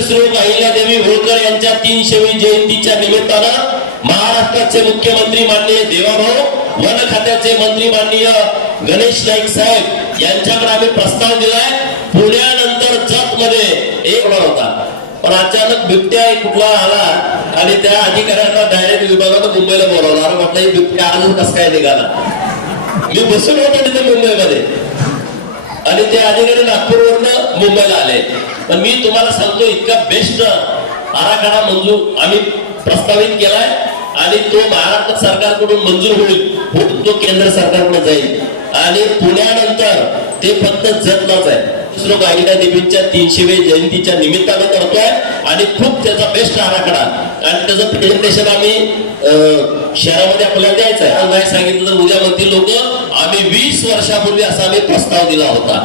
श्लोक अहिल्यादेवी होळकर यांच्या तीनशेवी जयंतीच्या निमित्तानं महाराष्ट्राचे मुख्यमंत्री माननीय देवाभाऊ वन खात्याचे मंत्री माननीय गणेश नाईक साहेब यांच्याकडे आम्ही प्रस्ताव दिलाय. पुण्यानंतर जत मध्ये एक होणार होता. पण अचानक बिबट्या कुठला आला आणि त्या अधिकाऱ्यांना डायरेक्ट विभागानं मुंबईला बोलावला. म्हटलं बिबट्या आज कसं काय निघाला? मी बसून होतो तिथे मुंबईमध्ये. आणि ते अधिकारी नागपूरवरनं मुंबईला आले. पण मी तुम्हाला सांगतो इतका बेस्ट आराखडा मंजूर आम्ही प्रस्तावित केलाय आणि तो महाराष्ट्र सरकारकडून मंजूर होईल. तो केंद्र सरकारकडे जाईल. आणि पुण्यानंतर ते फक्त जतलाच आहे. दुसरं गाईला देवींच्या तीनशेवे जयंतीच्या निमित्तानं करतोय आणि खूप त्याचा बेस्ट आराखडा. आणि त्याचं प्रेझेंटेशन आम्ही अं, शहरामध्ये आपल्याला द्यायचं आहे. नाही सांगितलं तर उद्या म्हणतील लोक आम्ही वीस वर्षापूर्वी असा आम्ही प्रस्ताव दिला होता.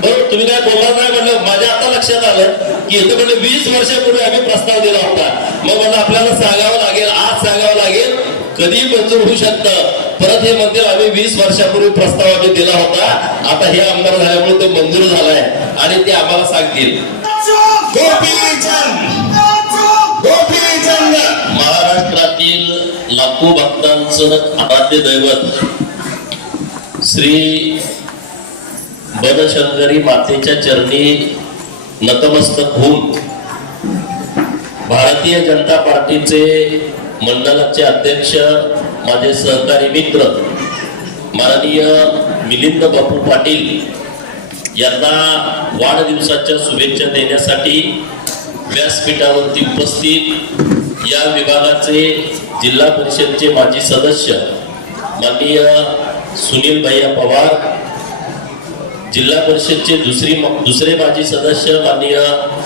बरोबर तुम्ही काय बोलणार नाही म्हणलं माझ्या आता लक्षात आलं की इथं म्हणजे वीस वर्षापूर्वी आम्ही प्रस्ताव दिला होता. मग म्हणलं आपल्याला सांगावं लागेल आज सांगावं लागेल कधी मंजूर होऊ शकतं. परत हे मंदिर आम्ही वीस वर्षापूर्वी प्रस्ताव आम्ही दिला होता. आता हे आमदार झाल्यामुळे ते मंजूर झालाय आणि ते आम्हाला सांगतील. महाराष्ट्रातील लाखो भक्तांचं आराध्य दैवत श्री बनशंकरी मातेच्या चरणी नतमस्तक होऊन भारतीय जनता पार्टीचे मंडळाचे अध्यक्ष माझे सहकारी मित्र माननीय मिलिंद बापू पाटील यांना वाढदिवसाच्या शुभेच्छा देण्यासाठी व्यासपीठावरती उपस्थित या विभागाचे जिल्हा परिषदचे माजी सदस्य माननीय सुनील भैया पवार जिल्हा परिषदचे दुसरी दुसरे माजी सदस्य माननीय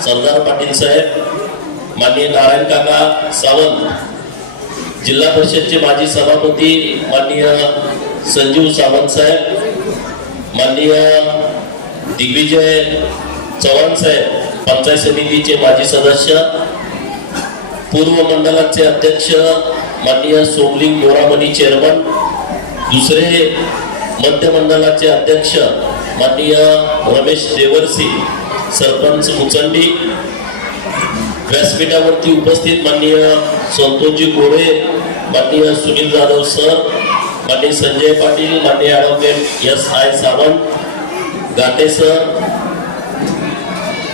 सरदार पाटील साहेब माननीय नारायण काका सावंत जिल्हा परिषदचे माजी सभापती माननीय संजीव सावंत साहेब माननीय दिग्विजय चव्हाण साहेब पंचायत समितीचे माजी सदस्य पूर्व मंडळाचे अध्यक्ष माननीय सोमलिंग मोरामणी चेअरमन दुसरे मध्य मंडळाचे अध्यक्ष माननीय रमेश देवरसी सरपंच मुचंडी व्यासपीठावरती उपस्थित माननीय संतोषजी गोळे माननीय सुनील जाधव सर माननीय संजय पाटील माननीय advocate S I Sawant Gate sir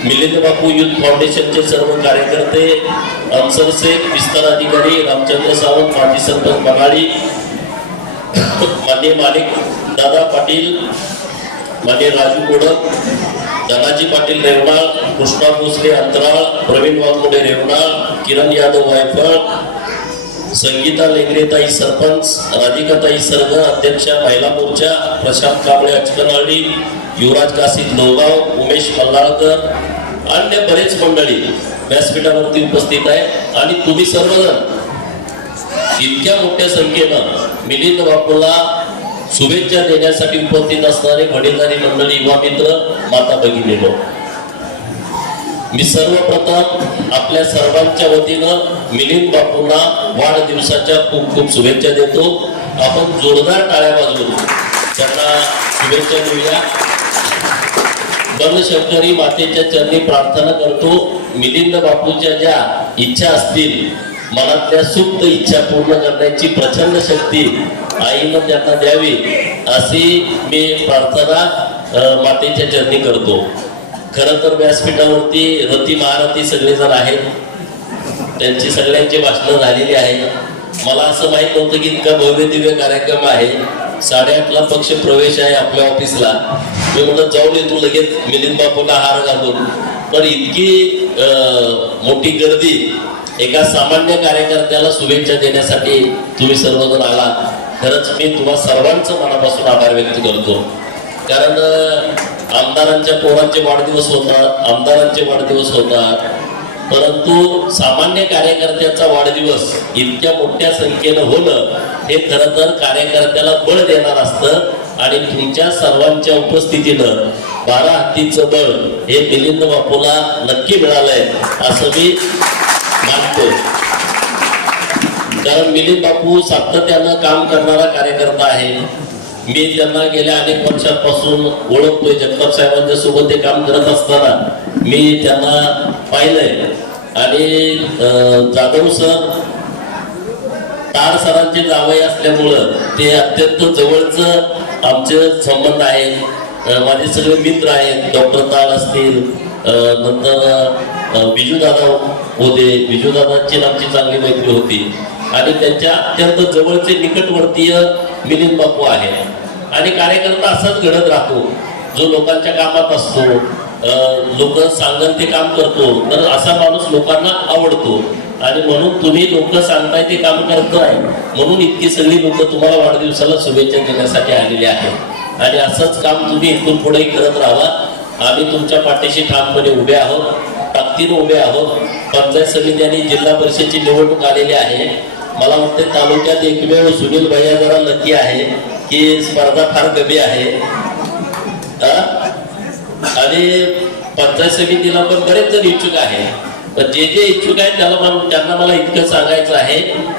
Milind Bapu youth फाउंडेशनचे सर्व कार्यकर्ते अन्सर शेख विस्तार अधिकारी रामचंद्र सावंत माजी सरपंच मनाळी माननीय मालिक दादा पाटील माननीय राजू कोडक धनाजी पाटील रेवणाळ कृष्णा भोसले अंतराळ प्रवीण वाघमोडे रेवणाळ किरण यादव वायफळ संगीता लेंगरेताई सरपंच राधिकाताई सर्ग अध्यक्षा महिला मोर्चा प्रशांत कांबळे अचकनहಳ್ಳಿ युवराज काशी लोगाव उमेश मल्लाळकर अन्य बरेच मंडळी व्यासपीठावरती उपस्थित आहे. आणि तुम्ही सर्वजण इतक्या मोठ्या संख्येनं मिलिंद बापूला शुभेच्छा देण्यासाठी उपस्थित असणारे वडीलधारी मंडळी युवा मित्र माता भगिनीनो मी सर्वप्रथम आपल्या सर्वांच्या वतीनं मिलिंद बापूंना वाढदिवसाच्या खूप खूप शुभेच्छा देतो. आपण जोरदार टाळ्या वाजवून त्यांना शुभेच्छा देऊया. बनशंकरी मातेच्या चरणी प्रार्थना करतो. मिलिंद बापूच्या ज्या इच्छा असतील मनातल्या सुप्त इच्छा पूर्ण करण्याची प्रचंड शक्ती आईनं त्यांना द्यावी अशी मी प्रार्थना मातेच्या चरणी करतो. खर तर व्यासपीठावरती रती महारथी सगळेजण आहेत. त्यांची सगळ्यांची भाषणं झालेली आहे. मला असं माहीत नव्हतं की इतका भव्य दिव्य कार्यक्रम आहे. साडेआठला पक्ष प्रवेश आहे आपल्या ऑफिसला. मी म्हणत जाऊन येतो लगेच. मिलिंद बापूला हार घालून. पण इतकी अं, मोठी गर्दी एका सामान्य कार्यकर्त्याला शुभेच्छा देण्यासाठी तुम्ही सर्वजण आला खरंच मी तुम्हा सर्वांचं मनापासून आभार व्यक्त करतो. कारण आमदारांच्या पोरांचे वाढदिवस होतात आमदारांचे वाढदिवस होतात. परंतु सामान्य कार्यकर्त्याचा वाढदिवस इतक्या मोठ्या संख्येनं होणं हे खरं तर कार्यकर्त्याला बळ देणार असतं आणि तुमच्या सर्वांच्या उपस्थितीनं बारा हत्तीचं बळ हे मिलिंद बापूला नक्की मिळालंय असं मी मानतो कारण मिलिंद बापू सातत्यानं काम करणारा कार्यकर्ता आहे. मी त्यांना गेल्या अनेक वर्षांपासून ओळखतोय. जगताप साहेबांच्या सोबत ते काम करत असताना मी त्यांना पाहिलंय. आणि अं, जाधव सर तार सरांचे जावई असल्यामुळं ते अत्यंत जवळच आमचे संबंध आहेत. माझे सगळे मित्र आहेत. डॉक्टर तार असतील नंतर बिजूदादा होते. बिजूदादांची आमची चांगली मैत्री होती. आणि त्यांच्या अत्यंत जवळचे निकटवर्तीय मिलिंद बापू आहे आणि कार्यकर्ता असाच घडत राहतो. जो लोकांच्या कामात असतो लोक सांगत ते काम करतो तर असा माणूस लोकांना आवडतो. आणि म्हणून तुम्ही लोक सांगताय ते काम करताय. म्हणून इतकी सगळी लोक तुम्हाला वाढदिवसाला शुभेच्छा देण्यासाठी आलेली आहेत. आणि असंच काम तुम्ही इथून पुढे करत राहा. आम्ही तुमच्या पाठीशी ठामपणे उभे आहोत ताकदीने उभे आहोत. पंचायत समिती आणि जिल्हा परिषदची निवडणूक आलेली आहे. मला वाटते तालुक्यात एकमेव सुनील भैया जरा लकी आहे. की स्पर्धा फार कमी आहे. आणि पंचायत समितीला पण बरेच जण इच्छुक आहे. पण जे जे इच्छुक आहेत त्याला त्यांना मला इतकं सांगायचं आहे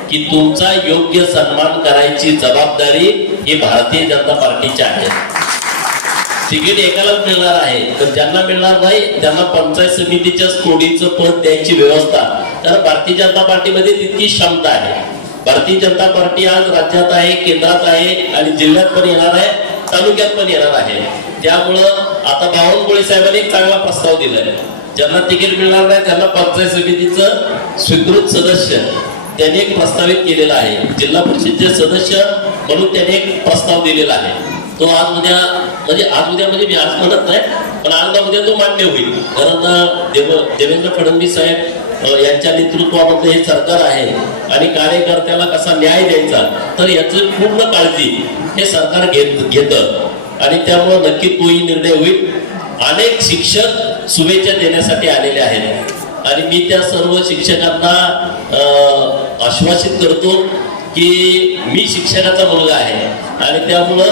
की तुमचा योग्य सन्मान करायची जबाबदारी ही भारतीय जनता पार्टीची आहे. तिकीट एकालाच मिळणार आहे तर ज्यांना मिळणार नाही त्यांना पंचायत समितीच्या स्कोडीचं पद द्यायची व्यवस्था. कारण भारतीय जनता पार्टीमध्ये तितकी क्षमता आहे. भारतीय जनता पार्टी आज राज्यात आहे केंद्रात आहे आणि जिल्ह्यात पण येणार आहे तालुक्यात पण येणार आहे. त्यामुळं आता बावनकुळे साहेबांनी एक चांगला प्रस्ताव दिलाय. ज्यांना तिकीट मिळणार नाही त्यांना पंचायत समितीचं स्वीकृत सदस्य त्यांनी एक प्रस्तावित केलेला आहे. जिल्हा परिषदेचे सदस्य म्हणून त्यांनी एक प्रस्ताव दिलेला आहे. तो आज उद्या म्हणजे आज उद्या म्हणजे मी आज म्हणत नाही पण आज उद्या तो मान्य होईल. कारण देव देवेंद्र फडणवीस साहेब यांच्या नेतृत्वामध्ये हे सरकार आहे आणि कार्यकर्त्याला कसा न्याय द्यायचा तर याची पूर्ण काळजी हे सरकार घेत घेतं. आणि त्यामुळं नक्की तोही निर्णय होईल. अनेक शिक्षक शुभेच्छा देण्यासाठी आलेले आहेत. आणि मी त्या सर्व शिक्षकांना अं, आश्वासित करतो की मी शिक्षकाचा मुलगा आहे. आणि त्यामुळं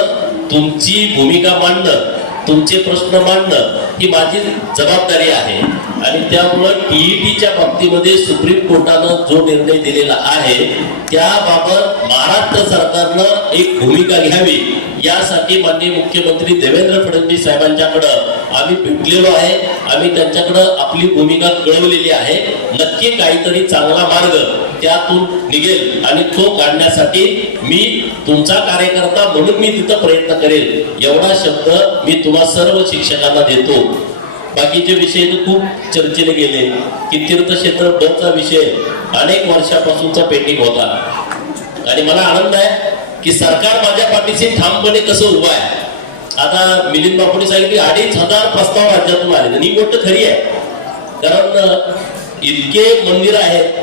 तुमची भूमिका मांडणं तुमचे प्रश्न मांडणं ही माझी जबाबदारी आहे. आणि त्यामुळं टीईटीच्या बाबतीमध्ये सुप्रीम कोर्टानं जो निर्णय दिलेला आहे त्याबाबत महाराष्ट्र सरकारनं एक भूमिका घ्यावी. यासाठी माननीय मुख्यमंत्री देवेंद्र फडणवीस साहेबांच्याकडं आम्ही भेटलेलो आहे. आम्ही त्यांच्याकडं आपली भूमिका कळवलेली आहे. नक्की काहीतरी चांगला मार्ग त्यातून निघेल आणि तो काढण्यासाठी मी तुमचा कार्यकर्ता म्हणून मी तिथं प्रयत्न करेल. एवढा शब्द मी तुम्हा सर्व शिक्षकांना देतो. बाकीचे विषय तर खूप चर्चेने गेले. की तीर्थक्षेत्र बचा विषय अनेक वर्षापासूनचा पेंडिंग होता. आणि मला आनंद आहे की सरकार माझ्या पाठीशी ठामपणे कसं उभं आहे. आता मिलिंद बापूने सांगितले अडीच हजार प्रस्ताव राज्यातून आले आणि ही गोष्ट खरी आहे. कारण इतके मंदिर आहेत.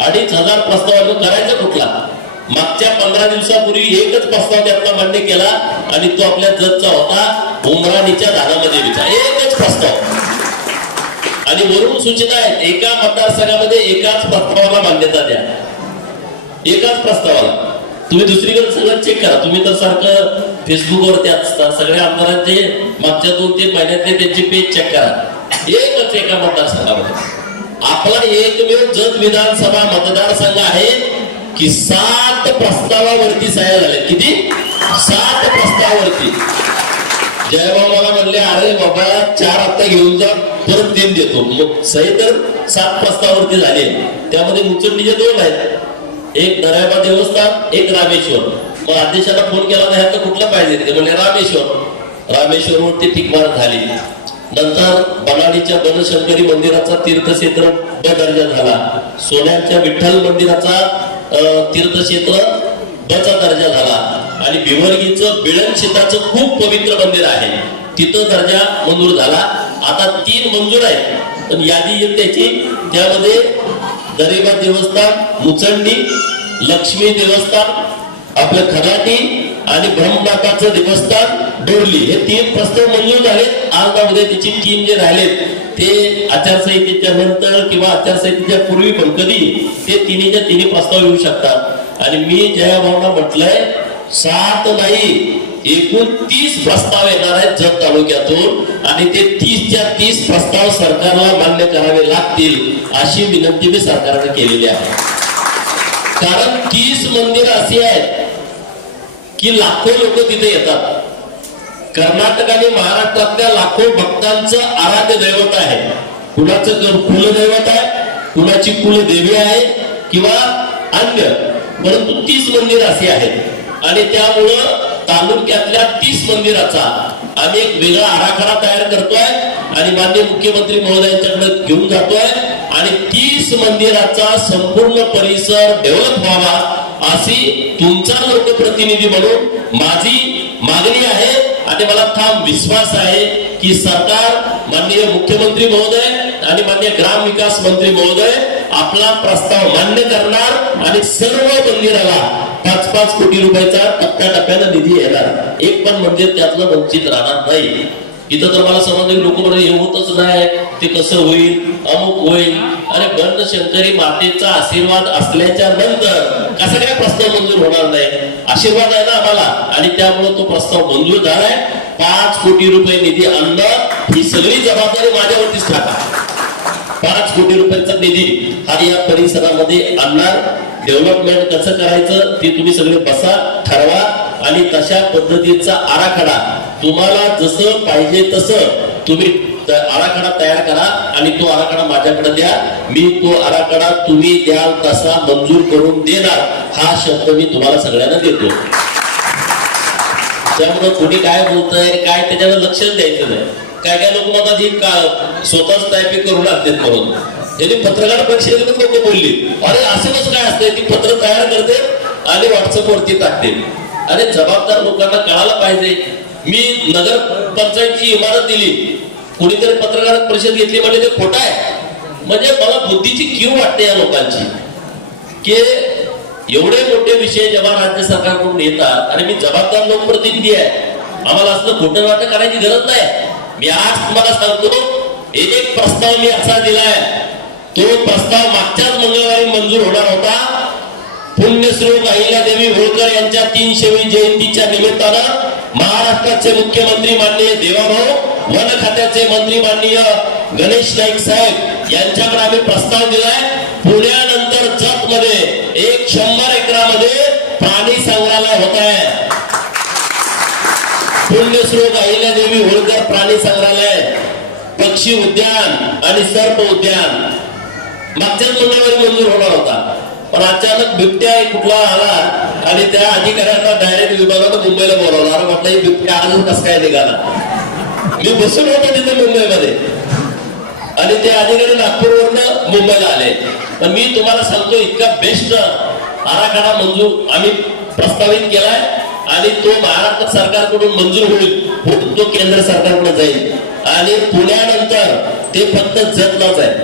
अडीच हजार प्रस्ताव करायचं कुठला? मागच्या पंधरा दिवसापूर्वी एकच प्रस्ताव त्यातला मान्य केला आणि तो आपल्या जजचा होता उमराणीच्या दानामध्ये विचार एकच प्रस्ताव आणि वरून सूचना आहे एका मतदारसंघामध्ये एकाच प्रस्तावाला मान्यता द्या. एकाच प्रस्तावाला. तुम्ही दुसरीकडे सगळं चेक करा. तुम्ही तर सारखं फेसबुकवरती असता सगळ्या आमदारांचे मागच्या दोन तीन महिन्यातले त्यांची पेज चेक करा. एकच एका मतदारसंघामध्ये. आपला एकमेव जत विधानसभा मतदारसंघ आहे. की सात प्रस्तावावरती सह्या झाल्या किती? सात प्रस्तावावरती. जयभाऊ मला म्हणले अरे बाबा चार हप्ता घेऊन जा परत तीन देतो. मग सही तर सात प्रस्तावावरती झाले त्यामध्ये मुचंडीचे दोन आहेत. एक दर्याबा देवस्थान एक रामेश्वर. मग अध्यक्षाला फोन केला नाही ह्यातलं कुठलं पाहिजे? ते म्हणले रामेश्वर. रामेश्वरवरती टिकमार झाली. नंतर बनाडीच्या बनशंकरी मंदिराचा तीर्थक्षेत्र ब दर्जा झाला. सोन्याच्या विठ्ठल मंदिराचा तीर्थक्षेत्र बचा दर्जा झाला. आणि भिवर्गीचं बिळणशीताचं खूप पवित्र मंदिर आहे. तिथं दर्जा मंजूर झाला. आता तीन मंजूर आहेत. पण यादी येईल त्याची त्यामध्ये दरेबा देवस्थान मुचंडी लक्ष्मी देवस्थान आपलं खराटी आणि ब्रह्मनाथाचं देवस्थान डोरली. हे तीन प्रस्ताव मंजूर झालेत. आज तिची टीम जे राहिलेत ते आचारसंहितेच्या नंतर किंवा आचारसंहितेच्या पूर्वी पण कधी ते तिन्हीच्या तिन्ही प्रस्ताव येऊ शकतात. आणि मी जयाभावना म्हटलंय सात नाही एकूण तीस प्रस्ताव येणार आहेत जत तालुक्यातून आणि ते तीसच्या तीस प्रस्ताव सरकारला मान्य करावे लागतील अशी विनंती मी सरकारने केलेली आहे. कारण तीस मंदिर अशी आहेत की लाखो लोक तिथे येतात. कर्नाटक आणि महाराष्ट्रातल्या लाखो भक्तांचं आराध्य दैवत आहे. कुणाचं कुलदैवत आहे कुणाची कुलदेवी आहे किंवा अन्य परंतु तीस मंदिर असे आहेत. आणि त्यामुळं तालुक्यातल्या तीस मंदिराचा आम्ही एक वेगळा आराखडा तयार करतोय आणि माननीय मुख्यमंत्री महोदयांच्याकडे घेऊन जातोय. आणि तीस मंदिराचा संपूर्ण परिसर डेव्हलप व्हावा अशी तुमचा लोकप्रतिनिधी म्हणून माझी मागणी आहे. आणि मला ठाम विश्वास आहे की सरकार माननीय मुख्यमंत्री महोदय आणि माननीय ग्राम विकास मंत्री महोदय आपला प्रस्ताव मान्य करणार आणि सर्व मंदिराला पाच पाच कोटी रुपयाचा टप्प्याटप्प्यानं निधी येणार. एक पण मंदिर त्यातलं वंचित राहणार नाही. इथं तर मला समजले लोक म्हणून हे होतच नाही ते कसं होईल? अमुक होईल. आणि बंद शंकरी मातेचा आशीर्वाद असल्याच्या नंतर कसा काय प्रस्ताव मंजूर होणार नाही? आशीर्वाद आहे ना आम्हाला. आणि त्यामुळे तो प्रस्ताव मंजूर झालाय पाच कोटी रुपये निधी आणणं ही सगळी जबाबदारी माझ्यावरतीच टाका. पाच कोटी रुपयांचा निधी हा या परिसरामध्ये आणणार. डेव्हलपमेंट कसं करायचं ते तुम्ही सगळे बसा ठरवा. आणि तशा पद्धतीचा आराखडा तुम्हाला जसं पाहिजे तसं तुम्ही आराखडा तयार करा आणि तो आराखडा माझ्याकडे द्या. मी तो आराखडा तुम्ही द्याल तसा मंजूर करून देणार हा शब्द मी तुम्हाला सगळ्यांना देतो. त्यामुळे कोणी काय बोलतंय काय त्याच्यावर लक्ष द्यायचं नाही. काय काय लोक म्हणतात ही का स्वतःच टायपिंग करून लागतात म्हणून. त्यांनी पत्रकार परिषदेत लोक बोलली. अरे असं कसं काय असतंय? ती पत्र तयार करते आणि व्हॉट्सअप वरती टाकते. अरे जबाबदार लोकांना कळायला पाहिजे. मी नगर पंचायतची इमारत दिली. कोणीतरी पत्रकार परिषद घेतली म्हणजे ते खोट आहे. म्हणजे मला बुद्धीची क्यू वाटते या लोकांची. की एवढे मोठे विषय जेव्हा राज्य सरकारकडून येतात आणि मी जबाबदार लोकप्रतिनिधी आहे आम्हाला असलं खोटं नाटक करायची गरज नाही. मी आज तुम्हाला सांगतो एक प्रस्ताव मी असा दिलाय. तो प्रस्ताव मागच्याच मंगळवारी मंजूर होणार होता. पुण्यश्लोक अहिल्यादेवी होळकर यांच्या तीनशेवी जयंतीच्या निमित्तानं महाराष्ट्राचे मुख्यमंत्री माननीय देवाभाऊ वन खात्याचे मंत्री माननीय गणेश नाईक साहेब यांच्याकडे आम्ही प्रस्ताव दिलाय पुण्यानंतर जत मध्ये एक शंभर एकरामध्ये प्राणी संग्रहालय होत आहे. पुण्यश्लोक अहिल्यादेवी होळकर प्राणी संग्रहालय पक्षी उद्यान आणि सर्प उद्यान. मागच्याच मंगळवारी मंजूर होणार होता. पण अचानक बिबट्या कुठला आला आणि त्या अधिकाऱ्यांना डायरेक्ट विभागानं मुंबईला बोलावला. अरे म्हटलं बिबट्या अजून कसं काय निघाला? मी बसून होतो तिथे मुंबईमध्ये. आणि ते अधिकारी नागपूरवरनं मुंबईला आले. पण मी तुम्हाला सांगतो इतका बेस्ट आराखडा मंजूर आम्ही प्रस्तावित केलाय आणि तो महाराष्ट्र सरकारकडून मंजूर होईल. तो केंद्र सरकारकडे जाईल. आणि पुण्यानंतर ते फक्त जतलाच आहे.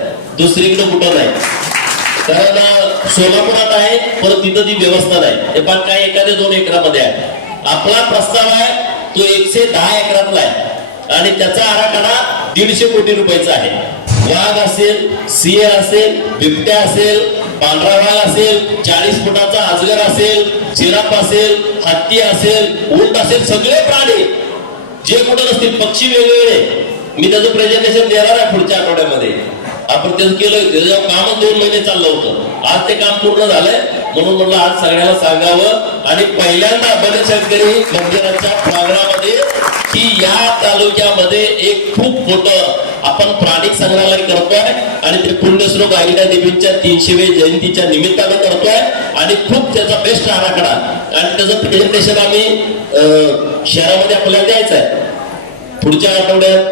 दुसरीकडे कुठं नाही. कारण सोलापुरात आहे परत तिथं ती व्यवस्था नाही. ते पण काय एखाद्या दोन एकरामध्ये आहे. आपला प्रस्ताव आहे तो एकशे दहा एकरातला आहे. आणि त्याचा आराखडा दीडशे कोटी रुपयाचा आहे. वाघ असेल सिंह असेल बिबट्या असेल पांढरा वाघ असेल चाळीस फुटाचा अजगर असेल जिराफ असेल हत्ती असेल ऊंट असेल सगळे प्राणी. जे कुठं नसतील पक्षी वेगवेगळे. मी त्याचं प्रेझेंटेशन देणार आहे पुढच्या आठवड्यामध्ये. आपण तेच केलं त्याचं काम दोन महिने चाललं होतं. आज ते काम पूर्ण झालंय. म्हणून म्हटलं आज सगळ्याला सांगावं. आणि पहिल्यांदा बनशंकरी मंदिराच्या प्रांगणामध्ये की या तालुक्यामध्ये एक खूप मोठं आपण प्राणिक संग्रहालय करतोय. आणि ते पुण्यश्लोक अहिल्या देवींच्या तीनशेवे जयंतीच्या निमित्तानं करतोय. आणि खूप त्याचा बेस्ट आराखडा आणि त्याचं प्रेझेंटेशन आम्ही अं, शहरामध्ये आपल्याला द्यायचं आहे पुढच्या आठवड्यात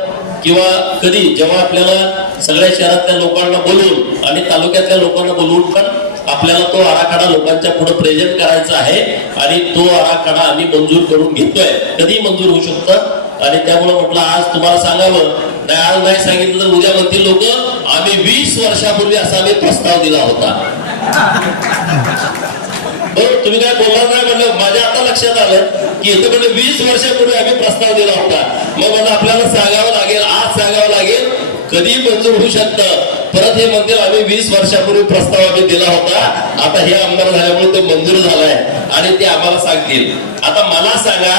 किंवा कधी जेव्हा आपल्याला सगळ्या शहरातल्या लोकांना बोलवून आणि तालुक्यातल्या लोकांना बोलवून पण आपल्याला तो आराखडा लोकांच्या पुढे प्रेझेंट करायचा आहे आणि तो आराखडा आम्ही मंजूर करून घेतोय. कधी मंजूर होऊ शकतं. आणि त्यामुळे म्हटलं आज तुम्हाला सांगावं. नाही आज नाही सांगितलं तर उद्या म्हणतील लोक आम्ही वीस वर्षापूर्वी असा आम्ही प्रस्ताव दिला होता. तुम्ही काय बोलणार नाही म्हणलं माझ्या आता लक्षात आलं की इथं म्हणजे वीस वर्षापूर्वी आम्ही प्रस्ताव दिला होता. मग म्हणजे आपल्याला सांगावं लागेल आज सांगावं लागेल कधी मंजूर होऊ शकतं? परत हे मंदिर आम्ही वीस वर्षापूर्वी प्रस्ताव आम्ही दिला होता. आता हे आमदार झाल्यामुळे ते मंजूर झालाय आणि ते आम्हाला सांगतील. आता मला सांगा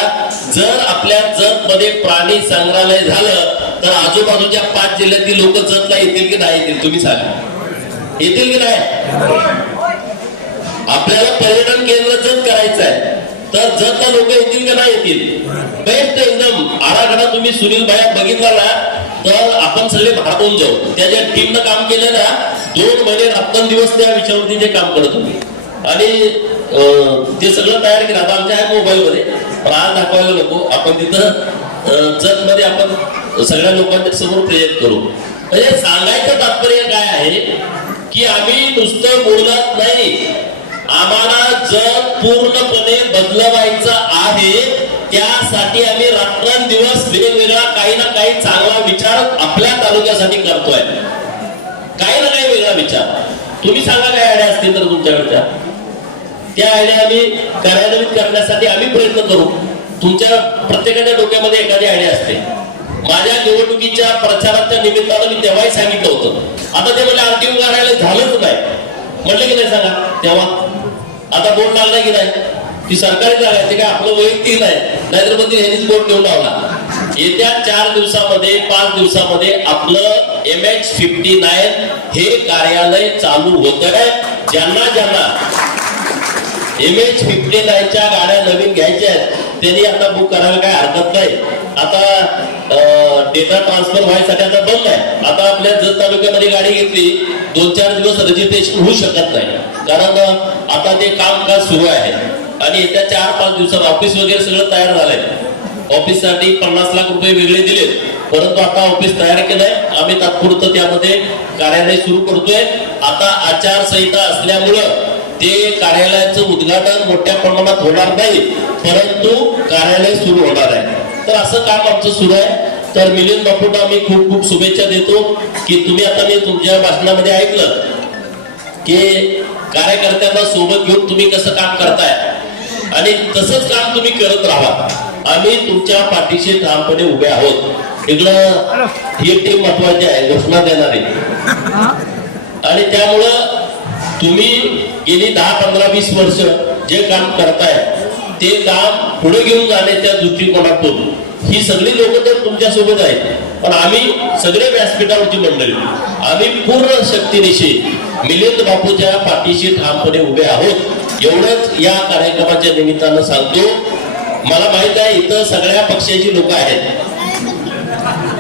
जर आपल्या जत मध्ये प्राणी संग्रहालय झालं तर आजूबाजूच्या पाच जिल्ह्यातील लोक जतला येतील की नाही येतील? तुम्ही सांगा. येतील की नाही? आपल्याला पर्यटन केंद्र जत करायचं आहे तर जर लोक येतील का नाही येतील? बेस्ट एकदम. आराखडा तुम्ही सुनील भाया बघितला ना तर आपण सगळे भागून जाऊ. त्या ज्या टीमनं काम केलं ना दोन महिने रात्रंदिवस त्या विषयावरती जे काम करत होते. आणि अं, ते सगळं तयार केलं. आता आमच्या ह्या मोबाईल मध्ये पण आज दाखवायला नको. आपण तिथं जतमध्ये आपण सगळ्या लोकांच्या समोर प्रयत्न करू. म्हणजे सांगायचं तात्पर्य काय आहे की आम्ही नुसतं बोलत नाही. आम्हाला जग पूर्णपणे बदलवायचं आहे. त्यासाठी आम्ही रात्रंदिवस वेगवेगळा काही ना काही चांगला विचार आपल्या तालुक्यासाठी करतोय. काही ना काही वेगळा विचार. तुम्ही सांगा काय आयडिया असतील तर तुमच्याकडच्या. त्या आयडिया आम्ही कार्यान्वित करण्यासाठी आम्ही प्रयत्न करू. तुमच्या प्रत्येकाच्या डोक्यामध्ये एखादी आयडिया असते. माझ्या निवडणुकीच्या प्रचाराच्या निमित्तानं मी तेव्हाही सांगितलं होतं. आता ते म्हणजे आरटीओ कार्यालय झालंच नाही. म्हटलं की नाही सांगा? तेव्हा आता बोर्ड लागला की नाही? ती सरकारी जागा आहे ते काय आपलं वैयक्तिक नाही. नाहीतर मग ते ह्यांनीच बोर्ड ठेवून लावला येत्या चार दिवसामध्ये पाच दिवसामध्ये आपलं एम एच फिफ्टी नाईन हे कार्यालय चालू होत आहे. ज्यांना ज्यांना एम एच फिफ्टी नाईनच्या गाड्या नवीन घ्यायच्या आहेत त्यांनी आता बुक करायला काय हरकत नाही. आता डेटा ट्रान्सफर व्हायसाठी आता बंद आहे. आता आपल्या जत तालुक्यामध्ये गाडी घेतली दोन चार दिवस रजिस्ट्रेशन होऊ शकत नाही. कारण आता ते कामकाज सुरू आहे. आणि येत्या चार पाच दिवसात ऑफिस वगैरे सगळं तयार झालंय. ऑफिससाठी पन्नास लाख रुपये वेगळे दिले परंतु आता ऑफिस तयार केलंय. आम्ही तात्पुरतं त्यामध्ये कार्यालय सुरू करतोय. आता आचारसंहिता असल्यामुळं ते कार्यालयाचं उद्घाटन मोठ्या प्रमाणात होणार नाही. परंतु कार्यालय सुरू होणार आहे. तर असं काम आमचं सुरू आहे. तर मिलिंद बापूंना मी खूप खूप शुभेच्छा देतो की तुम्ही आता मी तुमच्या भाषणामध्ये ऐकलं की कार्यकर्त्यांना सोबत घेऊन तुम्ही कसं काम करताय. आणि तसंच काम तुम्ही करत राहा. आम्ही तुमच्या पाठीशी ठामपणे उभे आहोत. इकडं ही टीम महत्वाची आहे घोषणा देणारी आणि त्यामुळं तुम्ही गेली दहा पंधरा वीस वर्ष जे काम करताय ते काम पुढे घेऊन जाण्याच्या दृष्टिकोनातून ही सगळी लोक तर तुमच्यासोबत आहेत. पण आम्ही सगळे व्यासपीठावरची मंडळी. आम्ही पूर्ण शक्तीनिशी मिलिंद बापूच्या पाठीशी ठामपणे उभे आहोत. एवढंच या कार्यक्रमाच्या निमित्तानं सांगतो. मला माहीत आहे इथं सगळ्या पक्षाची लोक आहेत.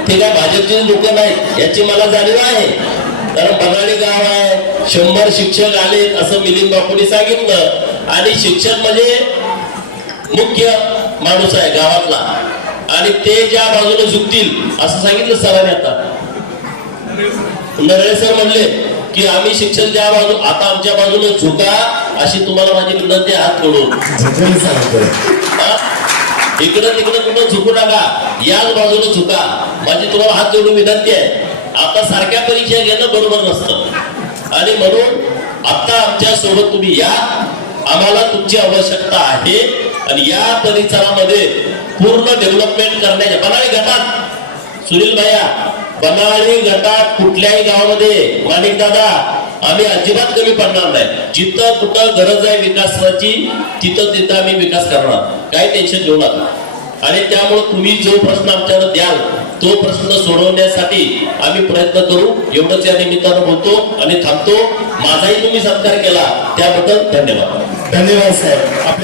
ते काय भाजपची लोक नाहीत याची मला जाणीव आहे. कारण बनाळी गाव आहे शंभर शिक्षक आले असं मिलिंद बापूने सांगितलं. आणि शिक्षक म्हणजे मुख्य माणूस आहे गावातला. आणि ते ज्या बाजूने झुकतील असं सांगितलं सरांनी आता. नरळे सर म्हणले की आम्ही शिक्षक ज्या बाजू आता आमच्या बाजूने झुका अशी तुम्हाला माझी विनंती हात जोडून? इकडं तिकडं कुठं झुकू नका. याच बाजूने झुका. माझी तुम्हाला हात जोडून विनंती आहे. आता सारख्या परीक्षा घेणं बरोबर नसतं. आणि म्हणून आता आमच्यासोबत तुम्ही या. आम्हाला तुमची आवश्यकता आहे. आणि या परिसरामध्ये पूर्ण डेव्हलपमेंट करण्याच्या बनाळी गटात. सुनील भैया बनाळी गटात कुठल्याही गावामध्ये माणिक दादा आम्ही अजिबात कमी पडणार नाही. जिथं कुठं गरज आहे विकासाची तिथं तिथं आम्ही विकास करणार. काही टेन्शन घेऊ नका. आणि त्यामुळे तुम्ही जो प्रश्न आमच्याकडे द्याल तो प्रश्न सोडवण्यासाठी आम्ही प्रयत्न करू. एवढंच या निमित्तानं बोलतो आणि थांबतो. माझाही तुम्ही सत्कार केला. त्याबद्दल धन्यवाद. धन्यवाद साहेब.